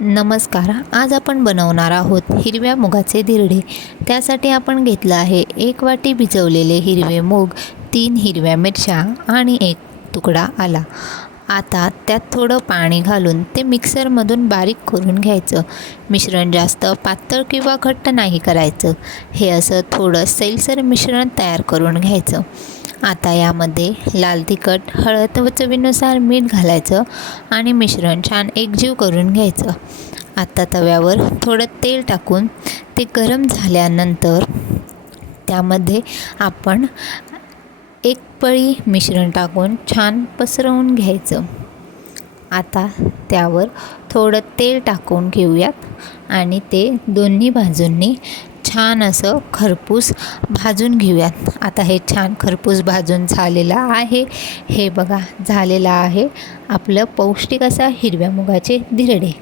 नमस्कार आज आपण बनवणार आहोत हिरव्या मुगाचे धिरडे. त्यासाठी आपण घेतलं आहे एक वाटी भिजवलेले हिरवे मूग तीन हिरव्या मिरच्या आणि एक तुकडा आला. आता त्यात थोडं पाणी घालून ते मिक्सरमधून बारीक करून घ्यायचं. मिश्रण जास्त पातळ किंवा घट्ट नाही करायचं. हे असं थोडं सैलसर मिश्रण तयार करून घ्यायचं. आता यामध्ये लाल तिखट हळद व चवीनुसार मीठ घालायचं आणि मिश्रण छान एकजीव करून घ्यायचं. आता तव्यावर थोडं तेल टाकून ते गरम झाल्यानंतर त्यामध्ये आपण एक पळी मिश्रण टाकून छान पसरवून घ्यायचं. आता त्यावर थोडं तेल टाकून घेऊयात आणि ते दोन्ही बाजूंनी छान असं खरपूस भाजून घेऊयात. आता हे छान खरपूस भाजून झालेलं आहे. हे बघा झालेलं आहे. आपलं पौष्टिक असा हिरव्या मुगाचे धिरडे.